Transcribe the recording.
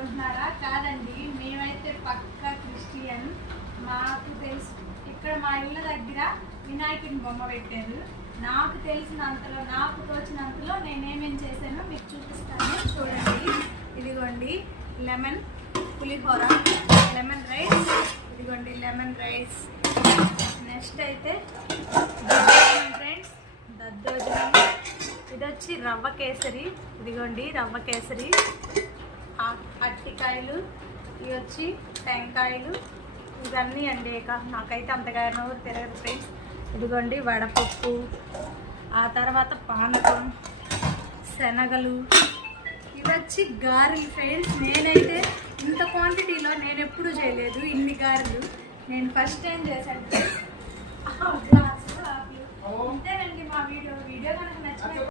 అనుకుంటున్నారా? కాదండి, మేమైతే పక్కా క్రిస్టియన్. మాకు తెలుసు, ఇక్కడ మా ఇళ్ళ దగ్గర వినాయకుని బొమ్మ పెట్టారు. నాకు తెలిసినంతలో, నాకు తోచినంతలో నేనేమేం చేశానో మీకు చూపిస్తాను. చూడండి, ఇదిగోండి లెమన్ పులిహోర, లెమన్ రైస్, ఇదిగోండి లెమన్ రైస్. నెక్స్ట్ అయితే ఫ్రెండ్స్ దద్దోజనం. ఇది వచ్చి రవ్వ కేసరి, ఇదిగోండి రవ్వ కేసరి. అట్టికాయలు, ఇవి వచ్చి టెంకాయలు. ఇవన్నీ అండి, నాకైతే అంతగా నోరు తిరగదు ఫ్రెండ్స్. ఇదిగోండి వడపప్పు, ఆ తర్వాత పానకం, శనగలు, ఇవి వచ్చి గారెలు ఫ్రెండ్స్. నేనైతే ఇంత క్వాంటిటీలో నేను ఎప్పుడూ చేయలేదు ఇన్ని గారెలు. నేను ఫస్ట్ టైం చేశాను ఫ్రెండ్స్. అంతేనండి మా వీడియో కనుక నచ్చినట్టు